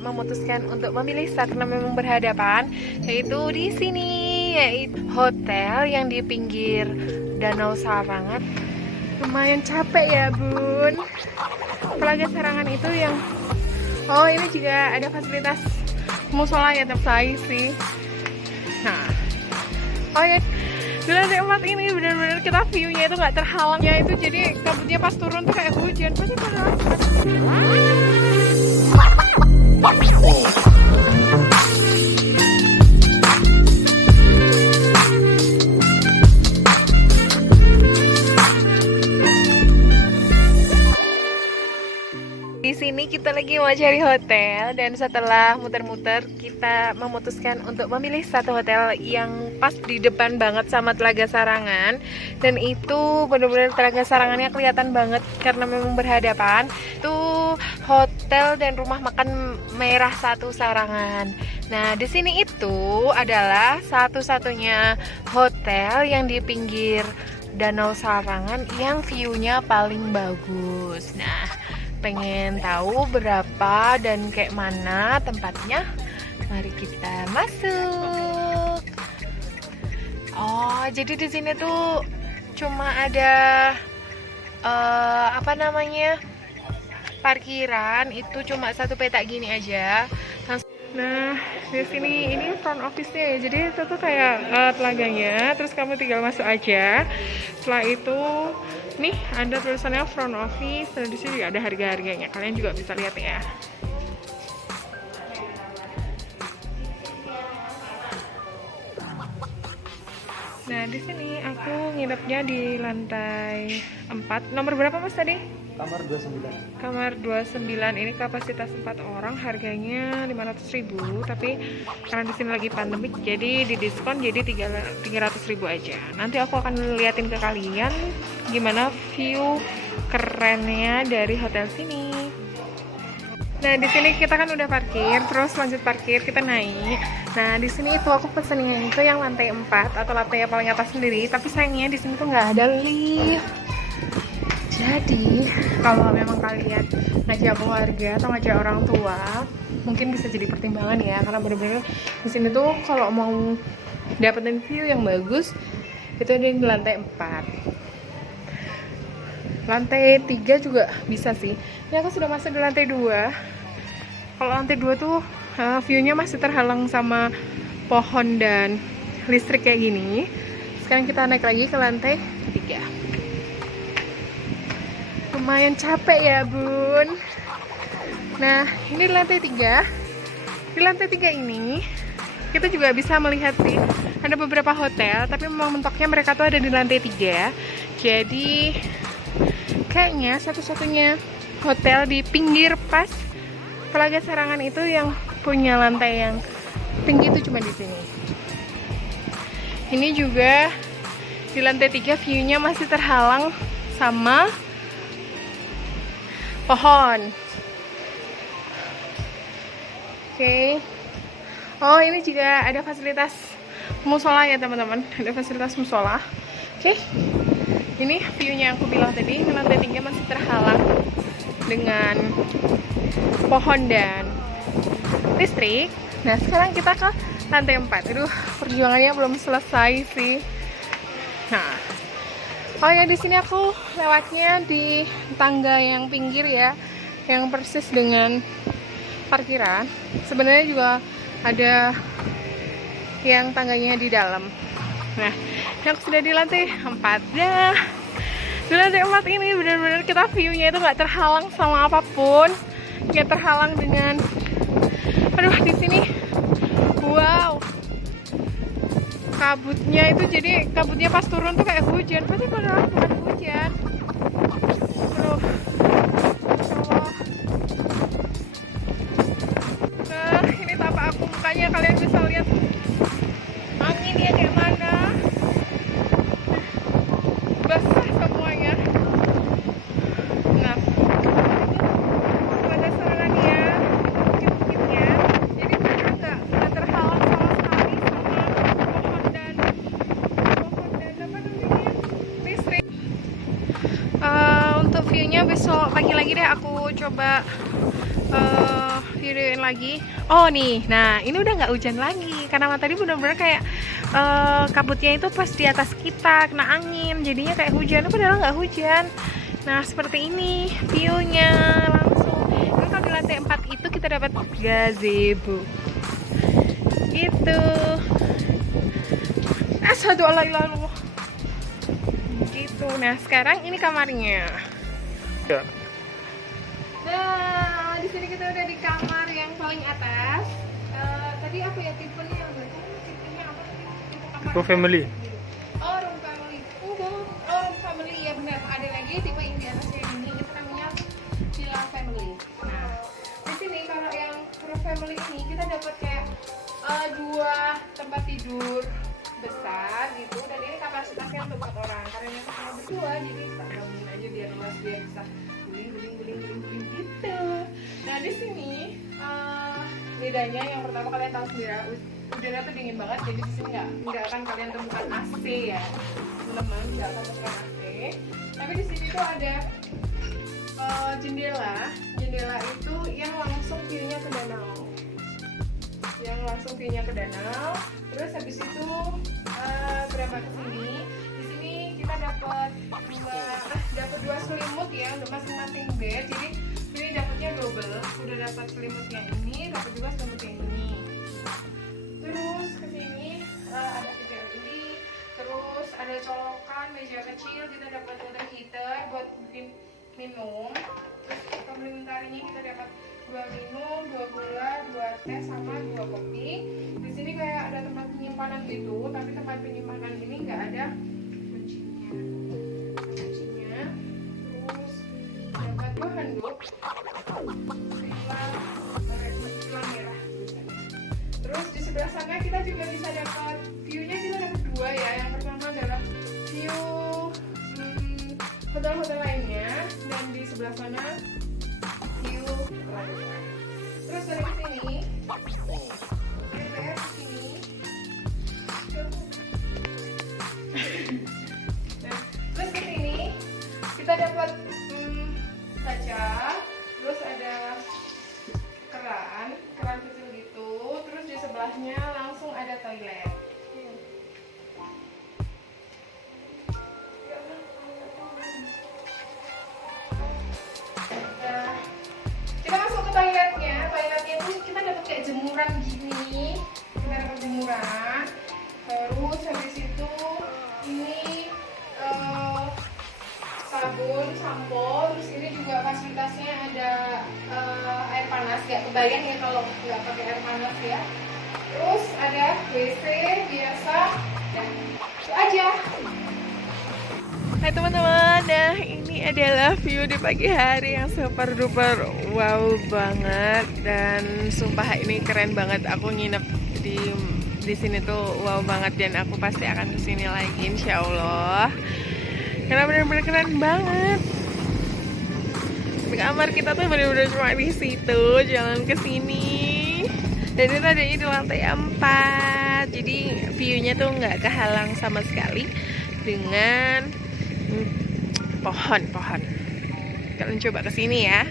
memutuskan untuk memilih karena memang berhadapan, yaitu di sini, yaitu hotel yang di pinggir Danau Sarangan. Lumayan capek ya bun. Telaga Sarangan itu yang ini juga ada fasilitas musola ya, tapi sih. Nah, ya di lantai 4 ini benar-benar kita view-nya itu nggak terhalang ya, itu jadi kabutnya pas turun tuh kayak hujan. Pasti terhalang. Di sini kita lagi mau cari hotel, dan setelah muter-muter kita memutuskan untuk memilih satu hotel yang pas di depan banget sama Telaga Sarangan. Dan itu benar-benar Telaga Sarangannya kelihatan banget karena memang berhadapan. Itu hotel dan rumah makan Merah Satu Sarangan. Nah, di sini itu adalah satu-satunya hotel yang di pinggir Danau Sarangan yang view-nya paling bagus. Nah, pengen tahu berapa dan kayak mana tempatnya? Mari kita masuk. Oh, jadi di sini tuh cuma ada parkiran itu cuma satu petak gini aja. Nah, di sini ini front office-nya ya. Jadi itu tuh kayak telaganya, terus kamu tinggal masuk aja. Setelah itu nih ada tulisannya front office, dan di sini ada harga-harganya. Kalian juga bisa lihat ya. Nah, di sini aku nginepnya di lantai 4. Nomor berapa Mas tadi? Kamar 29. Kamar 29 ini kapasitas 4 orang, harganya 500.000, tapi karena di sini lagi pandemik jadi didiskon jadi 300.000 aja. Nanti aku akan liatin ke kalian gimana view kerennya dari hotel sini. Nah, di sini kita kan udah parkir, terus lanjut parkir kita naik. Nah, di sini itu aku pesennya itu yang lantai 4 atau lantai yang paling atas sendiri, tapi sayangnya di sini tuh nggak ada lift. Jadi, kalau memang kalian ngajak keluarga atau ngajak orang tua, mungkin bisa jadi pertimbangan ya, karena bener-bener di sini tuh kalau mau dapetin view yang bagus, itu ada di lantai 4. Lantai 3 juga bisa sih. Ini aku sudah masuk di lantai 2. Kalau lantai 2 tuh view-nya masih terhalang sama pohon dan listrik kayak gini. Sekarang kita naik lagi ke lantai 3. Lumayan capek ya bun. Nah, ini di lantai 3. Di lantai 3 ini kita juga bisa melihat sih ada beberapa hotel, tapi memang mentoknya mereka tuh ada di lantai 3. Jadi kayaknya satu-satunya hotel di pinggir pas Telaga Sarangan itu yang punya lantai yang tinggi itu cuma di sini. Ini juga di lantai 3 view-nya masih terhalang sama pohon. Oke. Oh, ini juga ada fasilitas musola ya teman-teman. Ada fasilitas musola. Oke. Ini view-nya yang aku bilang tadi, lantai 3 masih terhalang dengan pohon dan listrik. Nah, sekarang kita ke lantai 4. Aduh, perjuangannya belum selesai sih. Nah, oh ya, di sini aku lewatnya di tangga yang pinggir ya, yang persis dengan parkiran. Sebenarnya juga ada yang tangganya di dalam. Nah, yang sudah di lantai 4. Nah, di lantai 4 ini benar-benar kita view-nya itu nggak terhalang sama apapun, nggak terhalang dengan, aduh, di sini, wow, kabutnya itu jadi kabutnya pas turun tuh kayak hujan, pasti padahal bukan hujan. Aduh, Allah. Nah, ini tapak aku mukanya, kalian bisa lihat anginnya kayak mana. Basah semuanya. Nah, pada sarannya bukit-bukitnya, jadi mereka nggak terhalang sama sekali sama pohon dan apa namanya, listrik. Untuk view-nya besok pagi lagi deh aku coba view videoin lagi. Oh nih, nah ini udah nggak hujan lagi karena tadi bener-bener kayak kabutnya itu pas di atas kita kena angin, jadinya kayak hujan, padahal nggak hujan. Nah seperti ini view-nya langsung. Ini kalau di lantai 4 itu kita dapat gazebo. Itu. Asyhadu alla ilaha illallah. Gitu. Nah sekarang ini kamarnya. Ya. Nah, di sini kita udah di kamar yang paling atas. Tadi apa ya tipenya? Tipenya apa tadi? Tipe kamar. Itu family. Oh, room family. Enggak. Oh, room family ya benar. Ada lagi tipe yang di atasnya ini itu namanya villa family. Nah, di sini kalau yang room family ini kita dapat kayak dua tempat tidur besar gitu, dan ini kapasitasnya untuk 4 orang karena yang sama berdua, jadi kita gabungin aja biar luas, biar bisa guling gitu. Nah di sini bedanya yang pertama, kalian tahu sendiri udara tuh dingin banget, jadi di sini nggak akan kalian temukan AC ya teman-teman, nggak akan temukan AC. Tapi di sini tuh ada jendela itu yang langsung view-nya ke danau. Terus habis itu berapa ke sini? Di sini kita dapat dua selimut ya untuk masing-masing bed. Jadi ini dapatnya double. Udah dapat selimut yang ini, dapat juga selimut yang ini. Terus ke sini ada kecil ini. Terus ada colokan meja kecil. Kita dapat water heater buat bikin minum. Terus komplementarinya kita dapat 2 minum, 2 gula, 2 teh sama 2 kopi. Di sini kayak ada tempat penyimpanan gitu, tapi tempat penyimpanan ini nggak ada kuncinya. Terus dapat handuk, tilam merah. Terus di sebelah sana kita juga bisa dapat view-nya, kita dapat 2 ya. Yang pertama adalah view hotel-hotel lainnya, dan di sebelah sana view pelabuhan. Terus dari sini, nah, terus ke sini kita dapat kaca, terus ada keran kecil gitu, terus di sebelahnya langsung ada toilet. Kita masuk ke toiletnya itu kita dapat kayak jemuran gini, terus habis itu ini sabun, sampo, terus ini juga fasilitasnya ada air panas, gak kebayang ya kalau nggak pakai air panas ya. Terus ada WC biasa, ya itu aja. Hai teman-teman, nah ini adalah view di pagi hari yang super duper wow banget, dan sumpah ini keren banget. Aku nginep di sini tuh wow banget, dan aku pasti akan kesini lagi insya Allah karena benar-benar keren banget. Kamar kita tuh benar-benar cuma di situ, jalan ke sini, dan itu adanya di lantai 4, jadi view-nya tuh nggak kehalang sama sekali dengan pohon-pohon. Kalian coba kesini ya.